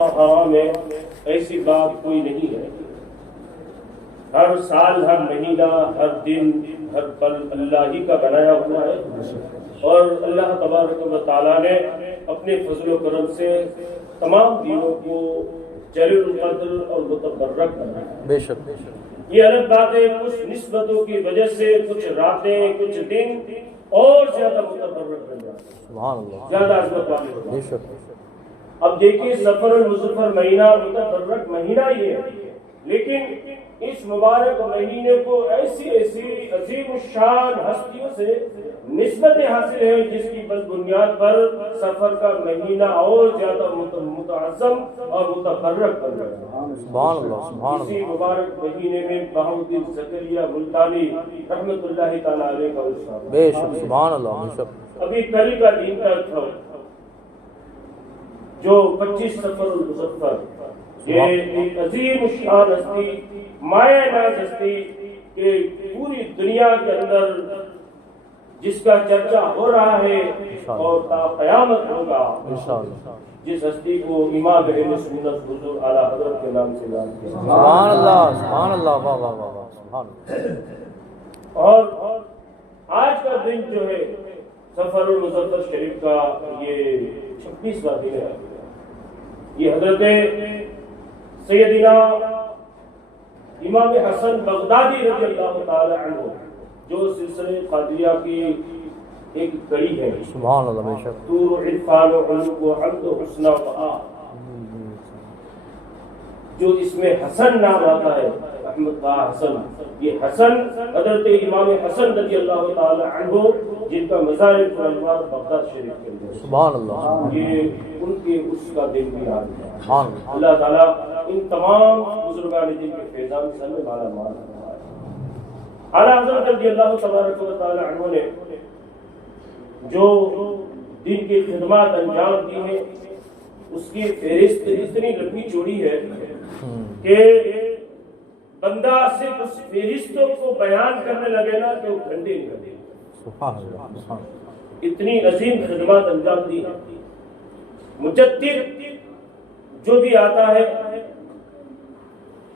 حرام ہے ایسی بات کوئی نہیں ہے. ہر سال، ہر مہینہ، ہر دن، ہر پل اللہ ہی کا بنایا ہوا ہے، اور اللہ تبارک و تعالیٰ نے اپنے فضل و کرم سے تمام دنوں کو جلیل القدر اور متبرک بنایا ہے. بے شک بے شک. یہ الگ بات ہے، کچھ نسبتوں کی وجہ سے کچھ راتیں، کچھ دن اور زیادہ متبرک بن جاتے ہیں، سبحان اللہ. زیادہ عظمت والے ہوتے بے ہیں. شک. اب دیکھیے، سفر المظفر مہینہ متبرک مہینہ ہی ہے، لیکن اس مبارک مہینے کو ایسی عظیم الشان ہستیوں سے نسبتیں حاصل ہیں جس کی بس بنیاد پر سفر کا مہینہ اور زیادہ متعظم اور متبرک بن گیا. سبحان اللہ سبحان اسی اللہ. مبارک مہینے میں بہاؤالدین زکریا ملتانی رحمت اللہ تعالیٰ علیہ کا وصال. بے شک سبحان اللہ. بے شک. ابھی کل کا دن تھا جو 25 سفر المظفر، یہ ایک عظیم الشان ہستی، مایہ ناز ہستی کہ پوری دنیا کے اندر جس کا چرچا ہو رہا ہے اور تا قیامت ہوگا، انشاءاللہ. جس ہستی کو امام اہل سنت حضور اعلیٰ حضرت کے نام سے یاد کیا. سبحان اللہ سبحان اللہ. واہ واہ واہ واہ. سبحان اللہ. اور آج کا دن جو ہے سفر المظفر شریف کا، یہ 26واں دن ہے. یہ حضرت سیدنا امام حسن بغدادی رضی اللہ تعالی عنہ، جو سلسلہ قادریہ کی ایک کڑی ہے، سبحان اللہ. بے شک. طور و عرفان و علم و حمد و حسن و بہا، جو اس میں حسن نام آتا ہے، احمد طاہر حسن، یہ حسن حضرت امام حسن رضی اللہ تعالی عنہ جن کا مزار انوار بغداد شریف کے اندر، سبحان اللہ. یہ ان کے اس کا دن بھی آ گیا. سبحان اللہ. اللہ تعالیٰ ان تمام بزرگان دین کے فیضان سے ہمیں مالا مال فرمائے. اعلیٰ حضرت رضی اللہ تبارک و تعالی عنہ نے جو دین کی خدمات انجام دی ہیں، اس کی فہرست اتنی لمبی چوڑی ہے کہ بندہ صرف اس فہرستوں کو بیان کرنے لگے نا کہ وہ گھنٹے نکلے. سبحان اللہ. سبحان اللہ. اتنی عظیم خدمات انجام دی ہے. مجدد جو بھی آتا ہے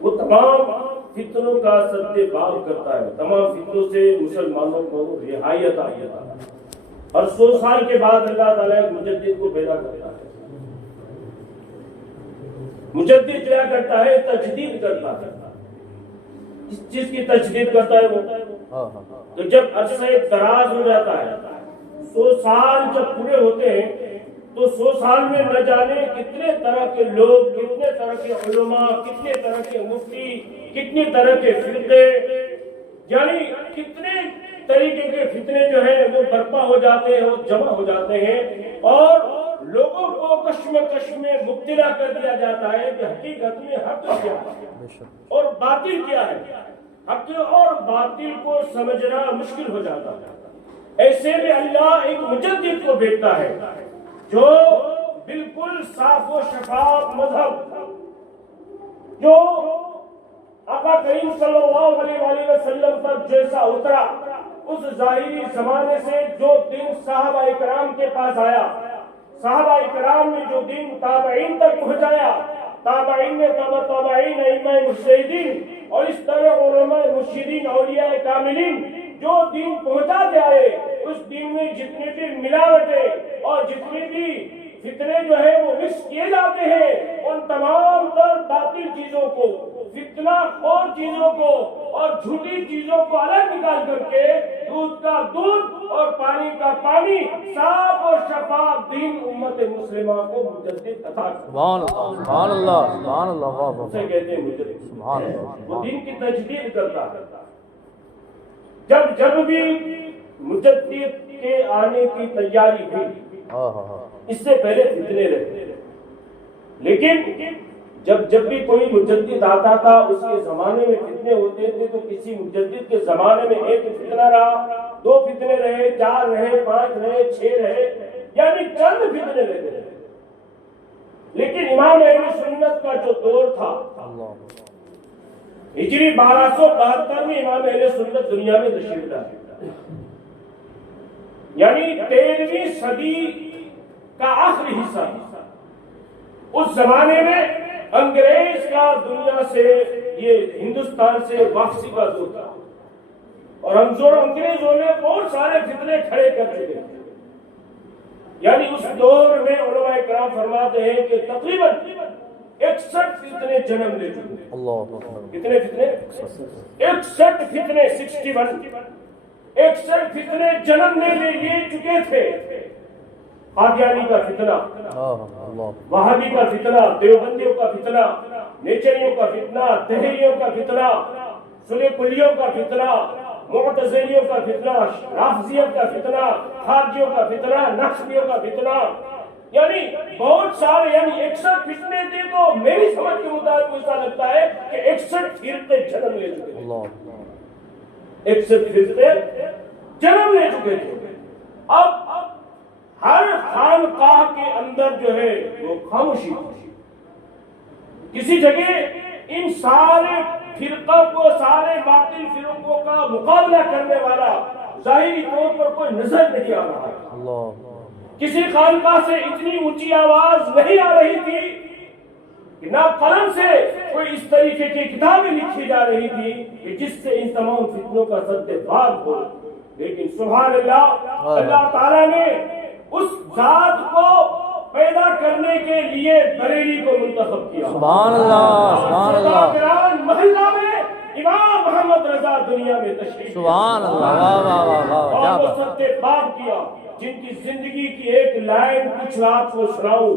وہ تمام فتنوں کا سد باب کرتا ہے، تمام فتنوں سے مسلمانوں کو رہائی عطا کرتا ہے، اور 100 سال کے بعد اللہ تعالیٰ ایک مجدد کو پیدا کرتا ہے. مجدد کیا کرتا ہے؟ تجدید کرتا ہے. کس چیز کی تجدید کرتا ہے وہ؟ تو جب عرصہ دراز ہو جاتا ہے، 100 سال جب پورے ہوتے ہیں، تو 100 سال میں نہ جانے کتنے طرح کے لوگ، کتنے طرح کے علماء، کتنے طرح کے مفتی، کتنے طرح کے فرقے، یعنی کتنے طریقے کے فتنے جو ہیں وہ برپا ہو جاتے ہیں، وہ جمع ہو جاتے ہیں، اور لوگوں کو کشمکش میں مبتلا کر دیا جاتا ہے کہ حقیقت میں حق کیا ہے اور باطل کیا ہے. حق اور باطل کو سمجھنا مشکل ہو جاتا ہے. ایسے میں اللہ ایک مجدد کو بھیجتا ہے جو بالکل صاف و شفاف مذہب، جو آقا کریم صلی اللہ علیہ وآلہ وسلم پر جیسا اترا، اس ظاہری زمانے سے جو دین صحابہ اکرام کے پاس آیا، صحابہ اکرام نے جو دین تابعین تک پہنچایا، تابعین نے تابعین ائمہ مجتہدین اور اس طرح علماء مرشدین اولیاء کاملین جو دین پہنچاتے آئے، اس دین میں جتنے بھی ملاوٹیں اور جتنے بھی فتنے جو ہے وہ مکس کیے جاتے ہیں، ان تمام تر باطل چیزوں کو، فتنہ خور چیزوں کو اور جھوٹی چیزوں کو الگ نکال کر کے دودھ کا دودھ اور پانی کا پانی، صاف اور شفاف دین امت مسلمہ کو مجدد عطا کرتا. سبحان اللہ سبحان اللہ سبحان اللہ. واہ واہ. اسے کہتے ہیں مجدد. سبحان اللہ. وہ دین کی تجدید کرتا ہے. جب بھی مجدد کے آنے کی تیاری ہوئی، اس سے پہلے فتنے رہے، لیکن جب بھی کوئی مجدد آتا تھا، اس کے زمانے میں فتنے ہوتے تھے، تو کسی مجدد کے زمانے میں ایک فتنہ رہا، 2 فتنے رہے، 4 رہے، 5 رہے، 6 رہے، یعنی چند فتنے رہتے. لیکن امام اہل سنت کا جو دور تھا، ہجری 1272 میں امام اہل سنت دنیا میں تشریف لائے، یعنی 13ویں صدی کا آخری حصہ. اس زمانے میں انگریز کا دنیا سے یہ ہندوستان سے واپسی کا دور تھا اور انگریزوں نے بہت سارے فتنے کھڑے کر چکے تھے. یعنی اس دور میں علماء کرام فرماتے ہیں کہ تقریباً 61 فتنے جنم لے چکے تھے. اللہ اکبر. کتنے فتنے؟ 61 فتنے. 61 فتنے جنم لے چکے تھے. قادیانی کا فتنہ، وہابی کا فتنہ، دیوبندیوں کا فتنہ، نیچریوں کا فتنہ، تہریوں کا فتنہ، سلے کلیوں کا فتنہ، معتزلیوں کا فتنہ، رافضیوں کا فتنہ، خارجیوں کا فتنہ، نقشبیوں کا فتنہ، یعنی بہت سارے، یعنی 61 فتنے تھے. تو میری سمجھ کے مطابق ایسا لگتا ہے کہ 61 فرقے جنم لے چکے تھے. 61 فرقے جنم لے چکے تھے. اب ہر خانقاہ کے اندر جو ہے وہ خاموشی تھی. کسی جگہ ان سارے فرقوں کو، سارے باطل فرقوں کا مقابلہ کرنے والا ظاہری طور پر کوئی نظر نہیں آ رہا ہے. کسی خانقاہ سے اتنی اونچی آواز نہیں آ رہی تھی کہ نہ قلم سے کوئی اس طریقے کی کتابیں لکھی جا رہی تھی کہ جس سے ان تمام فتنوں کا سد باب ہو. لیکن سبحان اللہ، اللہ تعالیٰ نے اس ذات کو پیدا کرنے کے لیے بریلی کو منتخب کیا. سبحان اللہ، سبحان اللہ. محلہ میں امام محمد رضا دنیا میں تشریف. سبحان اللہ. واہ واہ واہ واہ. اور وہ سد باب کیا جن کی زندگی کی ایک لائن کچھ آپ کو سناؤں.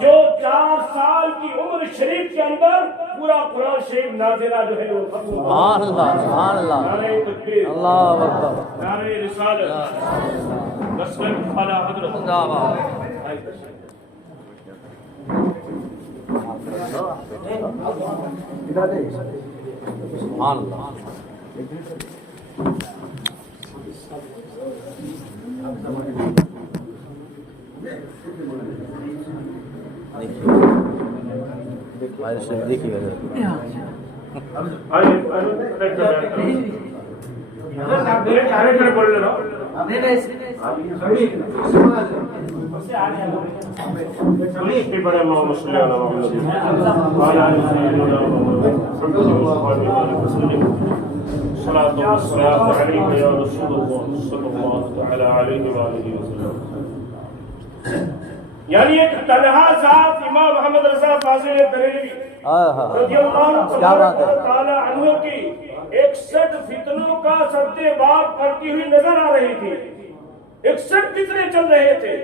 جو 4 سال کی عمر شریف کے اندر پورا قرآن شریف نازلہ جو ہے وہ ختم. سبحان اللہ، سبحان اللہ. نعرہ تکبیر، اللہ اکبر. نعرہ رسالت، مسلک خلا حضرت. سبحان اللہ. دیکھیے یعنی ایک تنہا ذات امام محمد رضا فاضل بریلوی رضی اللہ تعالی عنہ کی 61 فتنوں کا سد باب کرتی ہوئی نظر آ رہی تھی. 61 فتنے چل رہے تھے.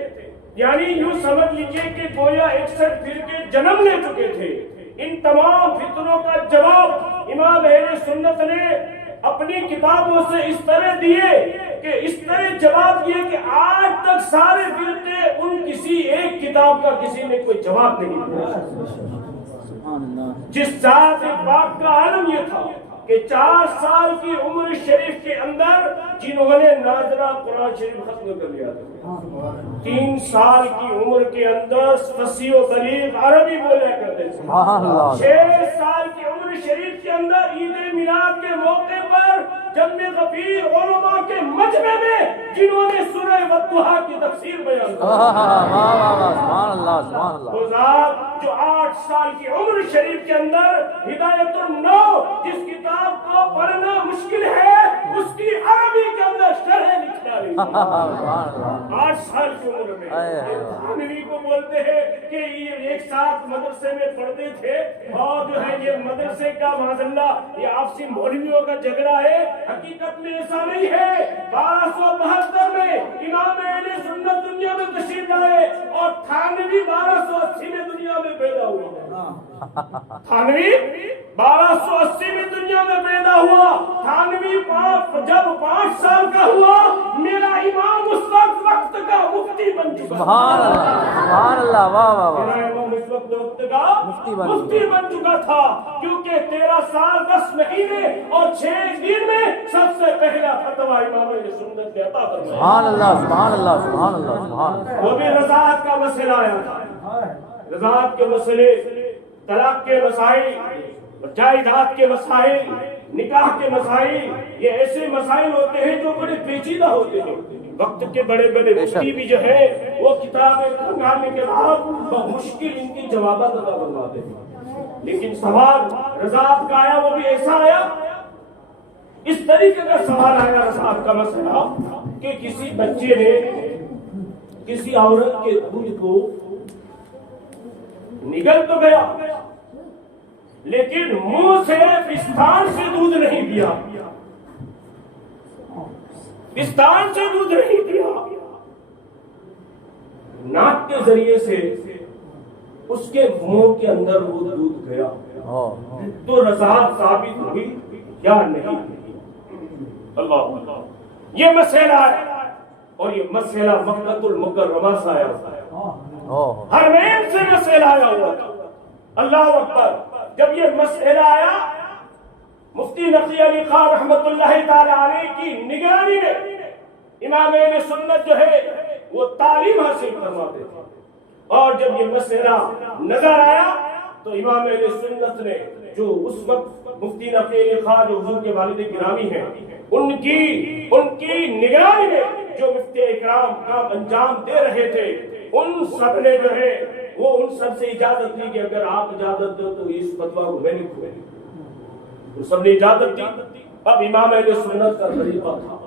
یعنی یوں سمجھ لیجئے کہ گویا 61 فرقے جنم لے چکے تھے. ان تمام فتنوں کا جواب امام اہل سنت نے اپنی کتابوں سے اس طرح دیے کہ اس طرح جواب دیے کہ آج تک سارے فرقے ان کسی ایک کتاب کا کسی نے کوئی جواب نہیں دیا. جس ذات پاک کا عالم یہ تھا کہ 4 سال کی عمر شریف کے اندر جنہوں نے نازلہ قرآن شریف ختم کر لیا تھا، 3 سال کی عمر کے اندر فصیح و بلیغ عربی بولے کرتے تھے. 6 سال کی عمر شریف کے اندر عید میلاد کے موقع پر جنب غفیر علماء کے مجمع میں جنہوں نے سورہ والضحیٰ کی تفسیر بیان کی. سبحان اللہ، سبحان اللہ. وہ ذات جو 8 سال کی عمر شریف کے اندر ہدایت النو جس کتاب کو پڑھنا مشکل ہے اس کی عربی کے اندر شرح لکھا رہی ہے. 8 سال کی عمر میں تھانوی کو بولتے ہیں کہ یہ ایک ساتھ مدرسے میں پڑھتے تھے اور جو ہے یہ مدرسے کا معذاللہ یہ آپسی مولویوں کا جھگڑا ہے. حقیقت میں ایسا نہیں ہے. 1272 میں امام اہل سنت دنیا میں تشریف لائے اور تھانوی 1280 میں دنیا میں پیدا ہوا. تھانوی 1280 میں دنیا میں پیدا ہوا. تھانوی جب 5 سال کا ہوا میرا امام اس وقت کا مفتی بن چکا. سبحان اللہ، سبحان اللہ. واہ واہ واہ. میرا امام اس وقت کا مفتی بن چکا تھا کیونکہ 13 سال 10 مہینے اور 6 دن میں سب سے پہلا فتویٰ امام اہل سنت نے عطا فرمایا. سبحان اللہ، سبحان اللہ، سبحان اللہ، سبحان اللہ. وہ بھی رضاعت کا مسئلہ آیا تھا. رضاعت کے مسئلے، طلاق کے مسائل، جائیداد کے مسائل، نکاح کے مسائل، یہ ایسے مسائل ہوتے ہیں جو بڑے پیچیدہ ہوتے ہیں. وقت کے بڑے بڑے مفتی بھی جو ہے وہ کتابیں کھنگالنے کے بعد بمشکل ان کی جوابات ادا فرماتے ہیں، لیکن سوال رضاعت کا آیا، وہ بھی ایسا آیا، اس طریقے کا سوال آیا رضاعت کا مسئلہ کہ کسی بچے نے کسی عورت کے دودھ کو نگل تو گیا لیکن منہ سے پستان سے دودھ نہیں پیا، پستان سے دودھ نہیں پیا، ناک کے ذریعے سے اس کے منہ کے اندر وہ دودھ گیا، تو رضاعت ثابت ہوئی یا نہیں؟ اللہ، یہ مسئلہ ہے، اور یہ مسئلہ مکہ المکرمہ سے آیا ہوا، حرمین سے مسئلہ آیا ہوا تھا۔ اللہ اکبر، جب یہ مسئلہ آیا مفتی نقی علی خان رحمت اللہ تعالی علیہ کی نگرانی میں امام اہل سنت جو ہے وہ تعلیم حاصل فرماتے تھے، اور جب یہ مسئلہ نظر آیا تو امام اہل سنت نے جو اس وقت مفتی نقی علی خان جو حضور کے والد گرامی ہیں ان کی نگرانی میں جو مفتی اکرام کام انجام دے رہے تھے، ان سب نے جو ہے وہ ان سب سے اجازت لی کہ اگر آپ اجازت دو تو اس فتویٰ کو میں لکھوں، ان سب نے اجازت دی۔ اب امام اہل سنت کا طریقہ تھا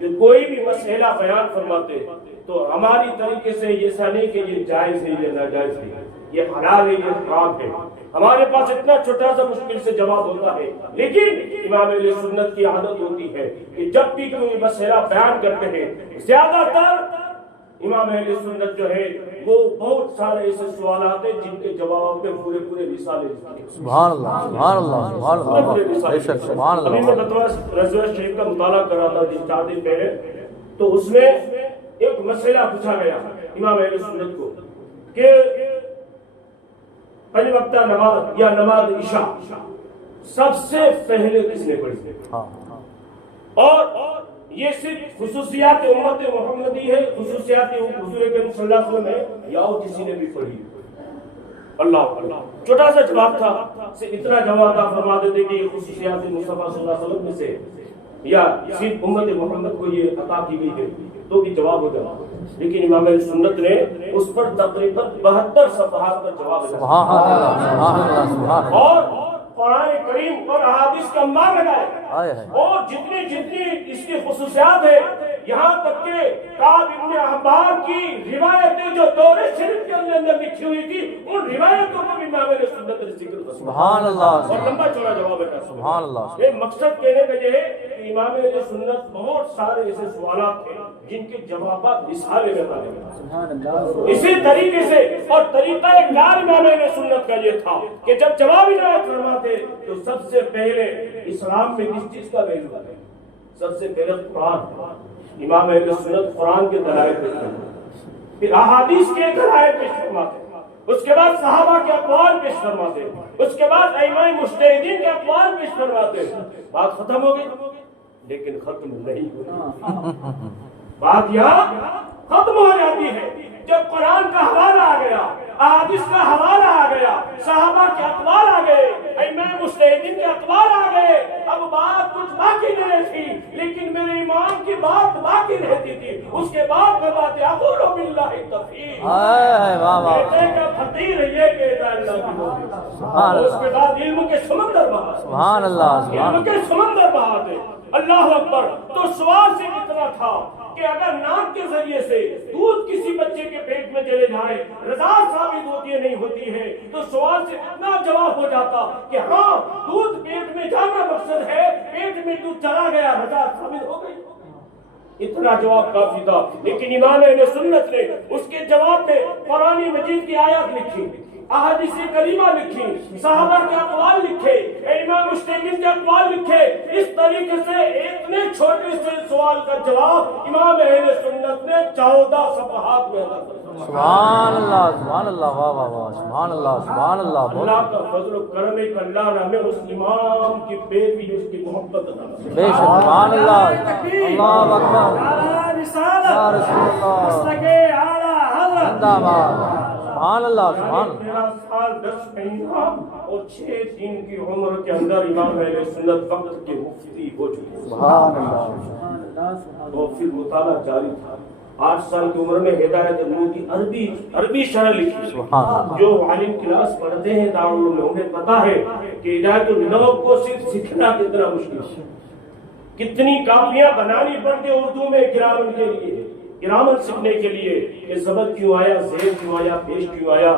کہ کوئی بھی مسئلہ بیان فرماتے تو ہماری طریقے سے یہ ایسا نہیں کہ یہ جائز ہے یہ ناجائز ہے، یہ حلال ہے یہ حرام ہے، ہمارے پاس اتنا چھوٹا سا مشکل سے جواب ہوتا ہے، لیکن امام اہل سنت کی عادت ہوتی ہے کہ جب بھی کوئی مسئلہ بیان کرتے ہیں زیادہ تر امام اہل سنت جو ہے وہ بہت سارے ایسے سوالات ہیں جن کے جواب میں پورے رسالے لکھتے ہیں۔ سبحان اللہ، سبحان اللہ، سبحان اللہ، بے شک سبحان اللہ۔ ابھی میں رضویہ شریف کا مطالعہ کر رہا تھا 4 دن پہلے، تو اس میں ایک مسئلہ پوچھا گیا امام اہل سنت کو کہ پنج وقتہ نماز یا نماز عشاء سب سے پہلے کس نے پڑھی، اور یہ صرف خصوصیات امت محمدی ہے، خصوصیات حضور کریم صلی اللہ علیہ وسلم ہے، یا کسی نے بھی پڑھی؟ اللہ، چھوٹا سا جواب تھا، صرف اتنا جواب آپ فرما دیتے کہ یہ خصوصیات مصطفیٰ صلی اللہ علیہ وسلم میں سے یا صرف امت محمد کو یہ عطا کی گئی ہے تو بھی جواب ہو جاتا، لیکن امام اہل سنت نے اس پر تقریباً 72 صفحات کا جواب دیا، اور قرآن کریم اور احادیث کا انبار لگائے، اور جتنی اس کی خصوصیات ہے، یہاں تک کہ کعب ابن احبار کی روایتیں جو دور شریف کے اندر لکھی ہوئی تھی ان روایتوں کو بھی امام اہل سنت نے ذکر کیا۔ سبحان اللہ، اور لمبا چوڑا جواب ہے، سبحان اللہ۔ یہ مقصد کہنے کا یہ ہے کہ امام اہل سنت بہت سارے ایسے سوالات تھے جن کے جوابات رسالے میں پائے گئے، اسی طریقے سے، اور طریقہ کار امام اہل سنت کا یہ تھا کہ جب جواب عنایت فرماتے تو سب سے پہلے اسلام میں کس چیز کا ویلو ہے؟ سب سے پہلے قرآن، امام اہل سنت قرآن کے دلائل پیش کرتے، پھر احادیث کے دلائل پیش فرماتے، اس کے بعد صحابہ کے اقوال پیش فرماتے، اس کے بعد ائمہ مجتہدین کے اقوال پیش فرماتے۔ بات ختم ہو گئی، لیکن ختم نہیں ہوتی، بات یہاں ختم ہو جاتی ہے جب قرآن کا حوالہ آ گیا، احادیث کا حوالہ آ گیا، صحابہ کے اقوال آ گئے، ائمہ مجتہدین کے اقوال آ گئے، اب بات کچھ باقی نہیں تھی، لیکن میرے امام کی بات باقی رہتی تھی۔ اس کے بعد میں بات اقول باللہ التوفیق، بیٹے کا فقیر یہ کہتا ہے اللہ کی بات، اس کے بعد علم کے سمندر بہا، سبحان اللہ، علم کے سمندر بہاتے، اللہ اکبر۔ تو سوال سے اتنا تھا کہ اگر ناک کے ذریعے سے دودھ کسی بچے کے پیٹ میں چلے جائے رضاعت ثابت ہوتی ہے نہیں ہوتی ہے، تو سوال سے اتنا جواب ہو جاتا کہ ہاں دودھ پیٹ میں جانا مقصد ہے، پیٹ میں دودھ چلا گیا رضاعت ثابت ہو گئی، اتنا جواب کافی تھا۔ لیکن امام اہل سنت نے اس کے جواب میں قرآن مجید کی آیات لکھی، احادیث کریمہ لکھی، صحابہ کے اقوال لکھے، ائمہ مجتہدین کے اقوال لکھے، اس طریقے سے اتنے چھوٹے سے سوال کا جواب امام اہل سنت نے 14 صفحات میں ادا کیا۔ سبحان اللہ، سبحان اللہ، واہ واہ واہ، سبحان اللہ، سبحان اللہ۔ اللہ کا فضل و کرم ہے کہ اللہ نے ہمیں اس امام کی پیروی اس کی محبت عطا کی۔ بے شک، سبحان اللہ، اللہ اکبر، یا رسول اللہ، زندہ باد، سبحان اللہ، سبحان اللہ۔ 13 سال 10 مہینہ اور 6 دن کی عمر کے اندر امام اہل سنت وقت کے مفتی ہو چکے۔ سبحان اللہ۔ تو پھر مطالعہ جاری تھا. 8 سال کی عمر میں ہدایت نور کی عربی شرح لکھی. جو عالم کلاس پڑھتے ہیں دارالعلوم میں انہیں پتا ہے کہ ہدایت النور کو صرف سیکھنا کتنا مشکل ہے. کتنی کاپیاں بنانی پڑتی اردو میں گرامر کے لیے, گرامر سیکھنے کے لیے کہ زبر کیوں آیا, زیر کیوں آیا, پیش کیوں آیا,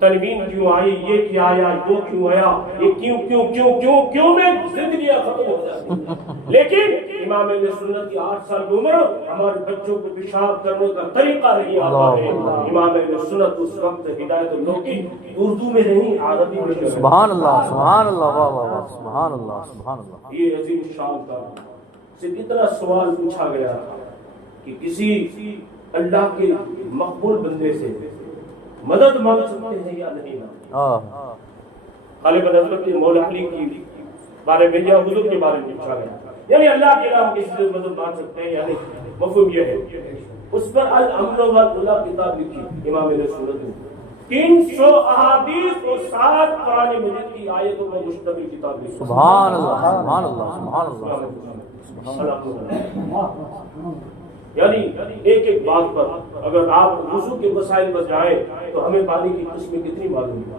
تنوین کیوں آئی, یہ کیا آیا, وہ کیوں آیا, یہ کیوں کیوں کیوں کیوں کیوں میں زندگیاں ختم ہو جاتی. لیکن امام اہل سنت کی 8 سال کی عمر ہمارے بچوں کو پیشاب کرنے کا طریقہ نہیں آتا ہے. امام اہل سنت اس وقت ہدایت اللہ کی اردو میں نہیں عربی میں. سبحان اللہ, سبحان اللہ, واہ واہ واہ, سبحان اللہ, سبحان اللہ. یہ عظیم شان کا صرف اتنا سوال پوچھا گیا کہ کسی اللہ کے مقبول بندے سے مدد مانگ سکتے ہیں یا نہیں. غالباً حضرت مولا علی کی بارے میں یا حضور کے بارے میں پوچھا گیا, یعنی اللہ کے علاوہ کسی سے مدد مانگ سکتے ہیں یا نہیں. مفہوم یہ ہے. اس پر الامن والعلا کتاب لکھی امام اہل سنت نے. 300 احادیث اور 7 قرآن مجید کی آیتوں پر مشتمل کتاب لکھی. سبحان اللہ, سبحان اللہ, سبحان اللہ. یعنی ایک ایک بات پر اگر آپ وضو کے مسائل پر جائیں تو ہمیں پانی کی قسمیں کتنی معلوم ہیں,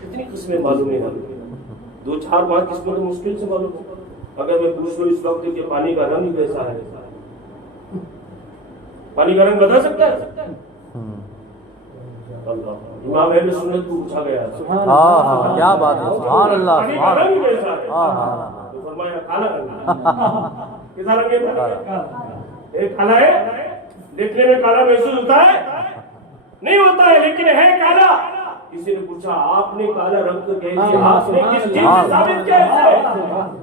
کتنی قسمیں معلوم ہیں. 2-4-5 قسمیں تو مشکل سے معلوم ہے. اگر میں پوچھ لوں اس وقت کہ پانی کا رنگ کیسا ہے, پانی کا رنگ بتا سکتا ہے؟ امام اہل سنت کو پوچھا گیا کیا بات ہے, سبحان اللہ, پانی کا رنگ کیسا ہے؟ سبحان تو فرمایا کالا رنگ. کیسا رنگ ہے؟ ایک کالا ہے, دیکھنے میں کالا محسوس ہوتا ہے نہیں ہوتا ہے, لیکن ہے کالا. کسی نے پوچھا آپ نے کالا رنگ تو کہہ دیا, آپ نے کس چیز سے ثابت کیا ہے؟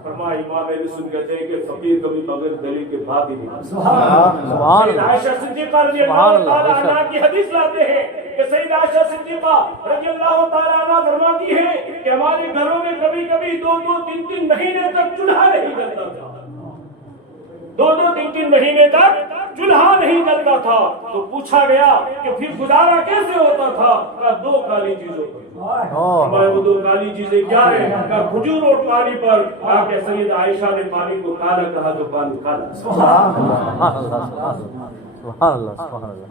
فرمایا امام اہل سنت کہتے ہیں کہ فقیر کبھی بغیر دلیل کے بات ہی نہیں. سبحان اللہ. عائشہ صدیقہ رضی اللہ تعالی عنہا کی حدیث لاتے ہیں کہ سید عائشہ صدیقہ رضی اللہ تعالی عنہا فرماتی ہے کہ ہمارے گھروں میں کبھی کبھی 2-3 مہینے تک چولہا نہیں جلتا تھا. 2-3 مہینے تک چولہا نہیں جلتا تھا. تو پوچھا گیا کہ پھر گزارا کیسے ہوتا تھا؟ کہا 2 کالی چیزوں پر. ہمارے وہ 2 کالی چیزیں کیا ہیں؟ کہا کھجور اور پانی پر. کہا کہ سید عائشہ نے پانی کو کالا کہا تو پانی کالا. سبحان اللہ, سبحان اللہ, سبحان اللہ.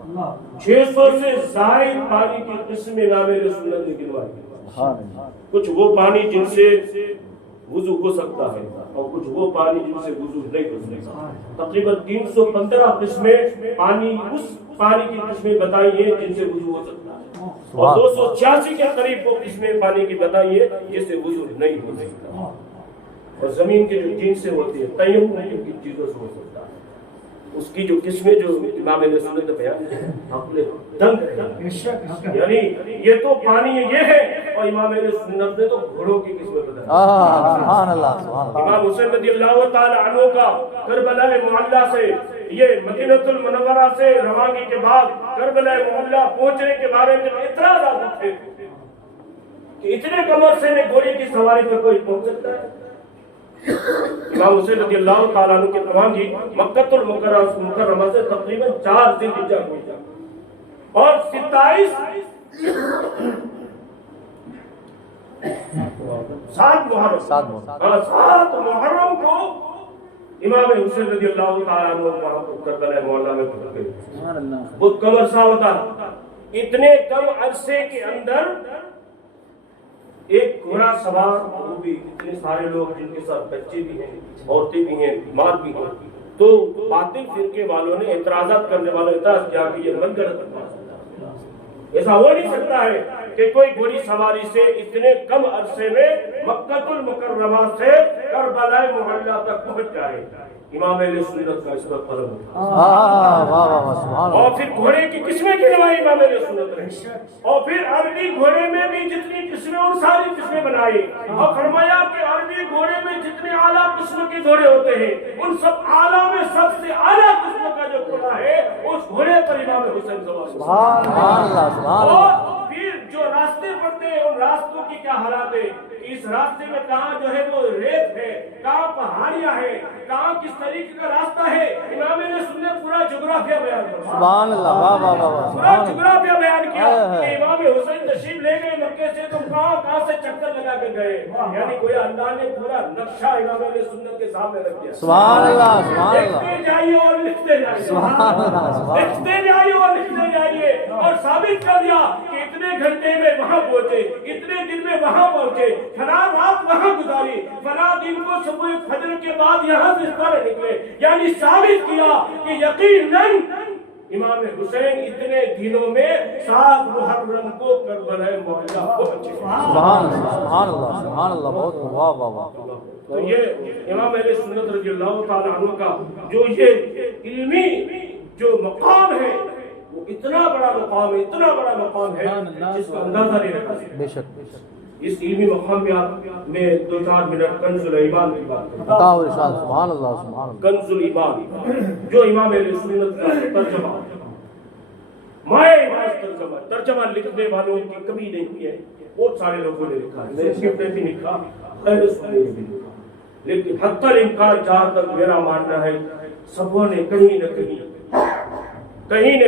600 سے زائد پانی کی قسمیں امام اہل سنت نے گنوائی. کچھ وہ پانی جن سے وضو ہو سکتا ہے اور کچھ وہ پانی جن سے وضو نہیں ہو سکتا. تقریباً 315 قسمیں پانی, اس پانی کی قسمیں بتائی ہیں جن سے وضو ہو سکتا ہے, اور 286 کے قریب وہ قسمیں پانی کی بتائی ہیں جس سے وضو نہیں ہو سکتا. اور زمین کے جو جن سے ہوتی ہے تیمم کن چیزوں سے ہو سکتا ہے, اس کی جو قسمیں جو امام اہل سنت نے بیان عقل دنگ ہے. یعنی یہ تو پانی یہ ہے, اور امام اہل سنت نے تو گھوڑوں کی قسمیں بتائی. سبحان اللہ, سبحان اللہ. امام حسین رضی اللہ تعالی عنہ کا کربلا معلیٰ سے یہ مدینہ المنورہ سے روانگی کے بعد کربلا معلیٰ پہنچنے کے بارے میں اعتراضات اٹھے کہ اتنے کم عرصے میں گھوڑے کی سواری پر کوئی پہنچ سکتا ہے. امام حسین رضی اللہ تعالیٰ عنہ کے روانگی مکہ المکرمہ سے تقریباً 4 ذی الحجہ ہوئی اور 7 محرم کو امام حسین رضی اللہ تعالیٰ عنہ کربلا معلیٰ میں پہنچ گئے. بہت کم عرصہ ہوتا, اتنے کم عرصے کے اندر ایک گھوڑا سوار, وہ بھی اتنے سارے لوگ جن کے ساتھ بچے بھی ہیں, عورتیں بھی ہیں, مال بھی ہیں. تو باطل فرقے والوں نے اعتراضات کرنے والوں نے اعتراض کیا کہ یہ من گھڑت بات ہے, ایسا ہو نہیں سکتا ہے کہ کوئی گھوڑی سواری سے اتنے کم عرصے میں مکہ المکرمہ سے کربلا معلیٰ تک پہنچ جائے. امام اہل سنت کا اس پر قلم تھا. اور پھر گھوڑے کی قسمیں گنوائی امام اہل سنت نے, اور پھر عربی گھوڑے میں بھی جتنی قسمیں ان ساری قسمیں بنائی, اور فرمایا کہ عربی گھوڑے میں جتنے اعلیٰ قسم کے گھوڑے ہوتے ہیں ان سب اعلیٰ میں سب سے اعلیٰ قسم کا جو گھوڑا ہے اس گھوڑے پر امام حسین سوار. اور پھر جو راستے پڑتے ہیں ان راستوں کی کیا حالات ہے, اس راستے میں کہاں جو ہے وہ ریت ہے, کہاں پہاڑیاں ہیں, کہاں کس طریقے کا راستہ ہے. امام نے سنت پورا جغرافیہ بیان کیا. سبحان اللہ, واہ واہ واہ, پورا جغرافیہ بیان کیا کہ امام حسین تشریف لے گئے مکے سے تو کہاں سے چکر لگا کے گئے، یعنی کوئی اللہ نے پورا نقشہ امام اہل سنت کے سامنے رکھ دیا. سبحان اللہ سبحان اللہ لکھتے جائیے اور لکھتے جائیے، سبحان اللہ سبحان اللہ لکھتے جائیے اور لکھتے جائیے، اور ثابت کر دیا کہ اتنے گھنٹے میں وہاں پہنچے، اتنے دن میں وہاں پہنچے، فلاں رات وہاں گزاری، فلاں دن کو صبح فجر کے بعد یہاں سے اس طرح نکلے. یعنی ثابت کیا کہ یقیناً امام حسین اتنے دنوں میں 7 محرم کو کربلا معلیٰ پہنچے. سبحان اللہ سبحان اللہ بہت واہ واہ واہ. تو یہ امام اہل سنت رضی اللہ تعالیٰ عنہ کا جو یہ علمی جو مقام ہے وہ اتنا بڑا مقام ہے، اتنا بڑا مقام ہے جس کا اندازہ نہیں رکھا سکتا. بے شک اس علمی مقام میں آپ میں 2-4 منٹ کنز الایمان کی بات کروں. بتاؤ ارشاد. سبحان اللہ سبحان اللہ. کنز الایمان جو امام اہل سنت کا ترجمہ، مائے ترجمہ لکھنے والوں کی کمی نہیں ہوئی ہے، بہت سارے لوگوں نے لکھا ہے، میں اس کے بھی لکھا، خیر سننے بھی لکھا، لیکن حتی الامکان جہاں تک میرا ماننا ہے سبوں نے کہیں نہ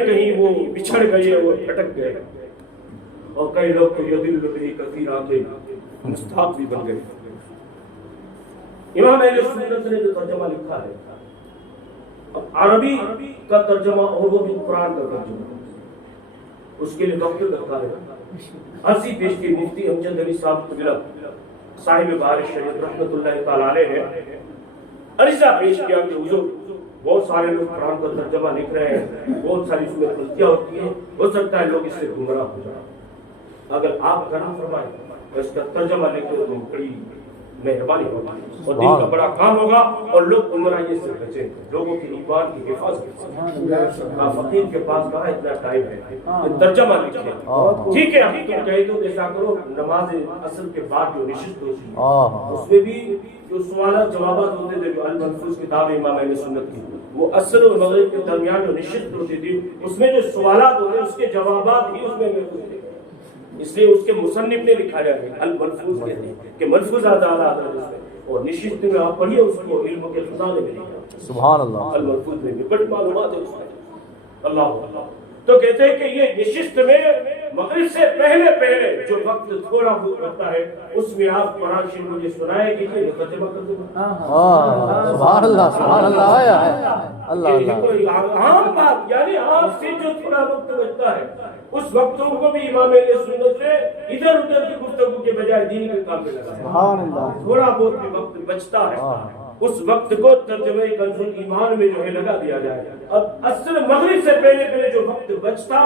کہیں وہ بچھڑ گئے، وہ پھٹک گئے، اور کئی لوگ تو یدل بھی کثیرہ کے مستحق بھی بن گئے. امام اہل سنت نے جو ترجمہ لکھا ہے، اب عربی کا ترجمہ اور وہ بھی قرآن کا ترجمہ، اس کے لیے ڈاکٹر درکار ہے. عرضی پیش کی مفتی امجد علی صاحب قبلہ صاحب بہار شریعت رحمۃ اللہ تعالی علیہ نے عرضہ پیش کیا کہ حضور بہت سارے لوگ قرآن کا ترجمہ لکھ رہے ہیں، بہت ساری اس میں غلطیاں ہوتی ہیں، ہو سکتا ہے لوگ اس سے گمراہ ہو جائیں. اگر آپ کرم فرمائیں تو اس کا ترجمہ لکھ دو تو بڑی مہربانی ہوگی اور دین کا بڑا کام ہوگا اور لوگ گمراہی سے بچیں، لوگوں کی ایمان کی حفاظت کریں. فقیر کے پاس کہا اتنا ٹائم ہے، ترجمہ لکھیں. ٹھیک ہے، ہم تم کہہ دو ایسا کرو، نماز اصل کے بعد جو نشست ہوتی ہے اس میں بھی جو سوالات جوابات ہوتے تھے، جو المنفوس کتاب امام اہل سنت کی، وہ عصر اور مغرب کے درمیان جو نشست ہوتی تھی اس میں جو سوالات ہوتے اس کے جوابات ہی اس میں محفوظ تھے. اس لیے اس کے مصنف نے لکھا ہے الملفوظ کہتے ہیں کہ ملفوظات اعلیٰ اور نشست میں آپ پڑھیے اس کو، علم کے خزانے میں لکھا. سبحان اللہ. الملفوظ میں بھی بڑی معلومات ہے اس میں. اللہ تو کہتے ہیں کہ یہ نشست میں مغرب سے پہلے جو وقت تھوڑا بہت لگتا ہے اس میں آپ قرآن شریف مجھے سنائے گی کہ ترجمہ کر دوں گا. سبحان اللہ سبحان اللہ. اللہ عام بات، یعنی آپ سے جو تھوڑا وقت بچتا ہے اس وقتوں کو بھی امام اہل سنت نے ادھر ادھر کی گفتگو کے بجائے دین کے کام میں لگایا. تھوڑا بہت بھی وقت بچتا ہے اس وقت کو ترجمہ کنز الایمان میں جو ہے لگا دیا جائے. اب عصر مغرب سے پہلے جو وقت بچتا،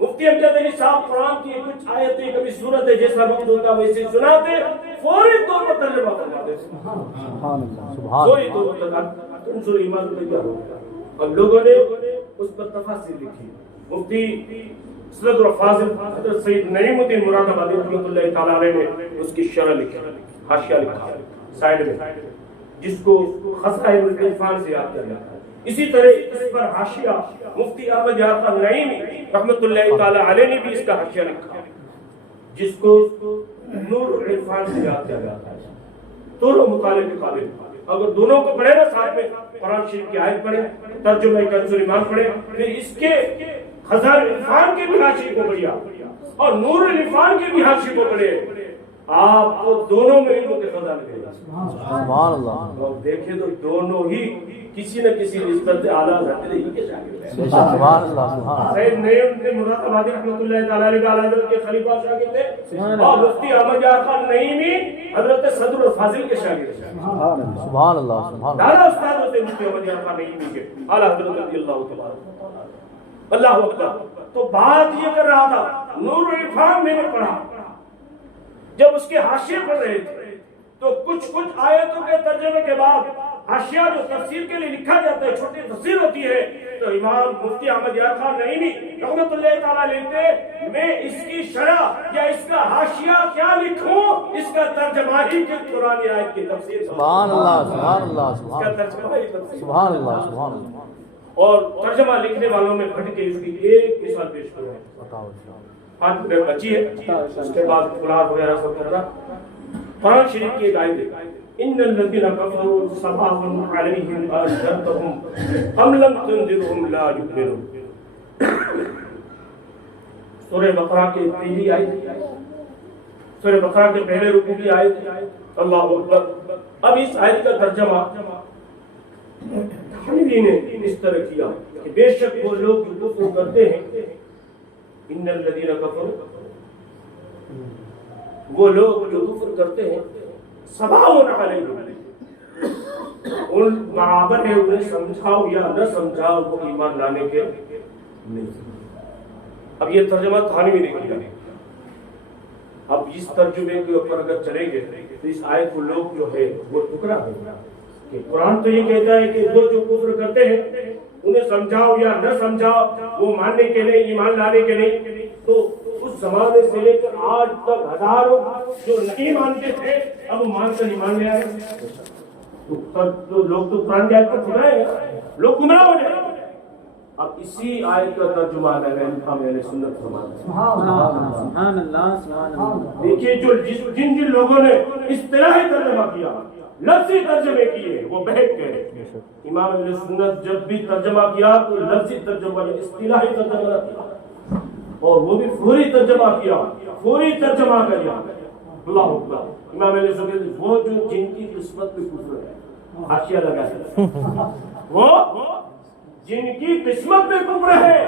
مفتی امجد علی صاحب قرآن کی کچھ آیتیں کبھی سورت ہے جیسا وقت ہوتا ویسے سناتے، فوری طور پر ترجمہ کر جاتے. فوری طور پر کنز الایمان میں کیا ہوگا. اب لوگوں نے اس پر تفاصیل لکھی. مفتی سید الفاضل حضرت سید نعیم الدین مراد آبادی رحمۃ اللہ تعالی علیہ نے اس کی شرح لکھی، حاشیہ لکھا سائیڈ میں، جس کو خزائن العرفان سے یاد کیا جاتا ہے. اسی طرح اس پر حاشیہ مفتی احمد یار خان نعیمی رحمۃ اللہ تعالی علیہ نے بھی اس کا حاشیہ لکھا جس کو نور العرفان سے یاد کیا جاتا ہے. دونوں مطالعے کے قابل. اگر دونوں کو پڑھے نا ساتھ میں، قرآن شریف کی آیت پڑھے، ترجمہ کنز الایمان پڑھے، پھر اس کے خزائن العرفان کے بھی حاشیے کو پڑھیا اور نور العرفان کے بھی حاشیے کو پڑھے، آپ کو دونوں میں علم کے خزانے ملے گا. سبحان اللہ. اور دیکھیں تو دونوں ہی کسی نہ کسی نسبت سے اعلیٰ حضرت ہی کے شاگرد ہیں. سبحان اللہ سبحان اللہ. سید نعیم الدین مراد آبادی رحمۃ اللہ تعالی علیہ اعلیٰ حضرت کے خلیفہ شاگرد تھے اور مفتی احمد یار خان نعیمی حضرت صدر الفاضل کے شاگرد ہیں. سبحان اللہ سبحان اللہ. دادا استاد ہوتے مفتی احمد یار خان نعیمی کے اعلیٰ حضرت رضی اللہ تعالی. اللہ اکبر. تو بات یہ کر رہا تھا نور العرفان میں نے پڑھا، جب اس کے حاشیے پڑھ رہے تھے تو کچھ آیتوں کے ترجمے کے بعد حاشیہ جو تفسیر کے لیے لکھا جاتا ہے، چھوٹی تفسیر ہوتی ہے، تو امام مفتی احمد یار خان نعیمی رحمۃ اللہ تعالی لکھتے میں اس کی شرح یا اس کا حاشیہ کیا لکھوں، اس کا ترجمہ ہی قرآن آیت کی تفسیر. سبحان اللہ سبحان اللہ اس کا ترجمہ ہی تفسیر. سبحان اللہ سبحان اللہ. اور ترجمہ لکھنے والوں میں پڑھ کے اس کی ایک مثال پیش کروں. آج میں بچی ہے، اس کے بعد قرآن وغیرہ سب کرنا. قرآن شریف کی ایک آیت ہے، ان الذين كفروا سواء عليهم أنذرتهم أم لم تنذرهم لا يؤمنون. سورہ بقرہ کی پہلی آیت سورہ بقرہ کے پہلے رکوع کی آیت اللہ اکبر. اب اس آیت کا ترجمہ تھانوی نے اس طرح کیا کہ بے شک وہ لوگ جو کفر کرتے ہیں، ان الذین کفروا، وہ لوگ جو کفر کرتے ہیں سواء علیہم، ان برابر ہے انہیں سمجھاؤ یا نہ سمجھاؤ وہ ایمان لانے کے نہیں. اب یہ ترجمہ تھانوی نے کیا. اب اس ترجمے کے اوپر اگر چلیں گے تو اس آیت کو لوگ جو ہے وہ ٹکرا ہے کہ قرآن تو یہ کہتا ہے کہ وہ جو کفر کرتے ہیں انہیں سمجھاؤ یا نہ سمجھاؤ وہ ماننے کے لیے ایمان لانے کے لیے. تو اس زمانے سے لے کر آج تک ہزاروں جو نہیں مانتے تھے اب وہ مان کر ایمان لے آئے. تو لوگ تو قرآن کی آیت پر گمراہ ہیں، لوگ گمراہ ہو جائیں. اب اسی آیت کا ترجمہ ہے اہل سنت فرماتے ہیں. سبحان اللہ سبحان اللہ. دیکھیے جن لوگوں نے اصطلاحی ترجمہ کیا، لفظی ترجمے کیے، وہ بہک گئے. امام اہل سنت جب بھی ترجمہ کیا تو لفظی ترجمہ نے اصطلاحی ترجمہ نہ کیا، اور وہ بھی فوری ترجمہ کیا، فوری ترجمہ کیا. اللہ اکبر. امام اہل سنت وہ جو جن کی قسمت میں کفر ہے، حاشیہ لگا ہے، وہ جن کی قسمت میں کفر ہے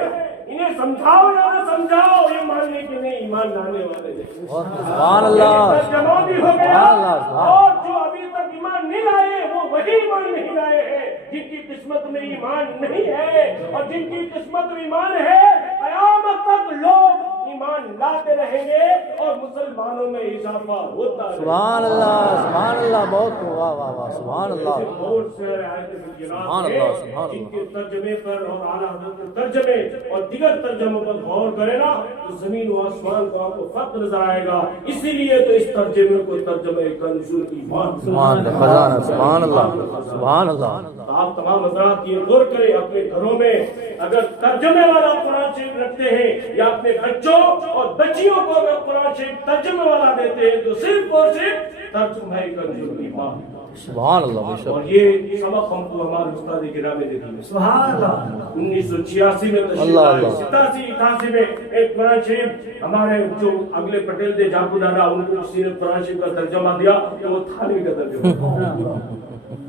انہیں سمجھاؤ یا نہ سمجھاؤ یہ ماننے کے لیے ایمان لانے والے ہیں. سبحان اللہ. ترجمہ بھی ہو گیا. اور جو ابھی تک ایمان نہیں لائے وہ وہی ایمان نہیں لائے ہیں جن کی قسمت میں ایمان نہیں ہے. اور جن کی قسمت میں ایمان ہے قیامت تک لوگ ایمان لاتے رہیں گے اور مسلمانوں میں اضافہ ہوتا رہے گا. سبحان اللہ سبحان اللہ. بہت واہ واہ واہ. سبحان اللہ بہت سے آیت سبحان جن کے ترجمے پر اور اعلیٰ حضرت ترجمے اور دیگر ترجموں پر غور کرے نا تو زمین و آسمان کو آپ کو فرق نظر آئے گا. اسی لیے تو اس ترجمے کو ترجمہ کنز ایمان خزانہ. سبحان اللہ سبحان اللہ. آپ تمام حضرات یہ غور کریں اپنے گھروں میں اگر ترجمے والا قرآن شریف رکھتے ہیں یا اپنے بچوں اور بچیوں کو اگر قرآن شریف ترجمے والا دیتے ہیں تو صرف اور صرف ترجمہ کنز ایمان. سبحان اللہ. اور یہ سبق ہم کو ہمارے استاد گرامی نے دی. سبحان اللہ. 1986 میں تشریف لائے، 87-88 میں ایک قرآن شریف ہمارے جو اگلے پٹیل تھے جاپو دادا ان کو کسی نے قرآن شریف کا ترجمہ دیا کہ وہ تھانوی کا ترجمہ.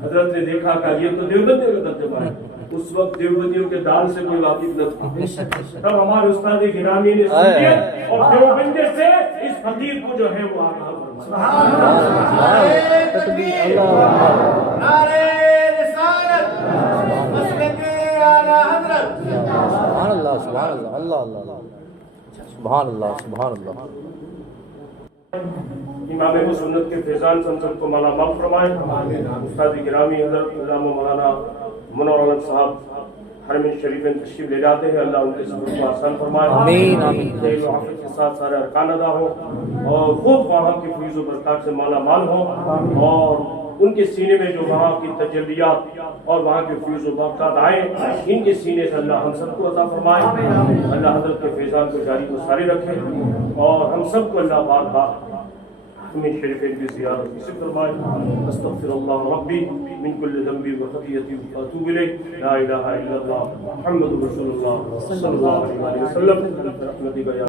حضرت نے دیکھا کہ یہ تو دیوبندیوں کا ترجمہ ہے. اس وقت دیوبندیوں کے دال سے کوئی واقف نہ تھا. تب ہمارے استاد گرامی نے سنیے اور دیوبندے سے اس فقیر کو جو ہے وہ آگاہ فرمایا. سبحان اللہ. نعرے رسالت مسلک اعلیٰ حضرت. سبحان اللہ سبحان اللہ. اللہ اللہ سبحان اللہ سبحان اللہ. امام اہل سنت کے فیضان سے ہم سب کو مالا مال فرمائے. استاد گرامی حضرت علامہ مولانا منور عالم صاحب حرمین شریف میں تشریف لے جاتے ہیں. اللہ ان کے سفر کو آسان فرمائے. آمین آمین. خیر و عافیت کے ساتھ سارے ارکان ادا ہو اور خوب وہاں کی فیض و برکات سے مالا مال ہو اور ان کے سینے میں جو وہاں کی تجلیات اور وہاں کے فیض و برکات آئے ان کے سینے سے اللہ ہم سب کو عطا فرمائے. اللہ حضرت کے فیضان کو جاری و ساری رکھے اور ہم سب کو اللہ بار بار من شریفین کی زیارت کی فرمائے. استغفر اللہ ربی من کل ذنب و خطیئۃ واتوب الیہ. لا الہ الا اللہ محمد رسول اللہ صلی اللہ علیہ وسلم. برحمتک یا